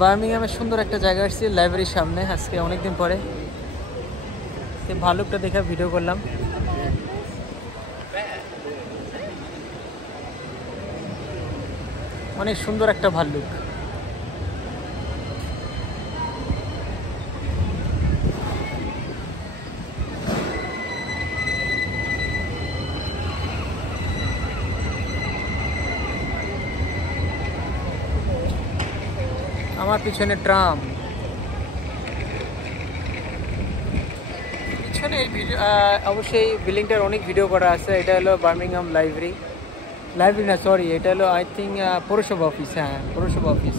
বার্মিংহামে সুন্দর একটা জায়গা আসছে লাইব্রেরির সামনে, আজকে অনেকদিন পরে ভালুকটা দেখে ভিডিও করলাম। অনেক সুন্দর একটা ভাল্লুক। আমার পিছনে ট্রাম, পিছনে এই ভিডিও অবশ্যই বিল্ডিংটার অনেক ভিডিও করা আছে। এটা হলো বার্মিংহাম লাইব্রেরি, না সরি, এটা হলো আই থিঙ্ক পৌরসভা অফিস। হ্যাঁ, পৌরসভা অফিস।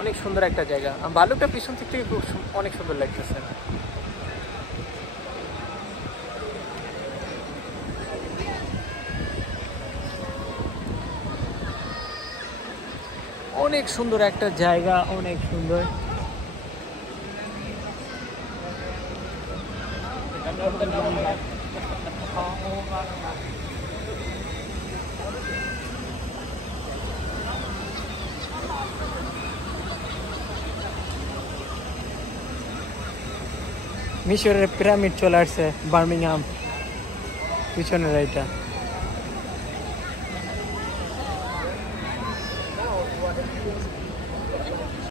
অনেক সুন্দর একটা জায়গা। ভালুকটা পিছন থেকে খুব অনেক সুন্দর লাগতেছে। অনেক সুন্দর একটা জায়গা, অনেক সুন্দর। মিশরের পিরামিড চলে আসছে বার্মিংহাম, পিছনের এটা।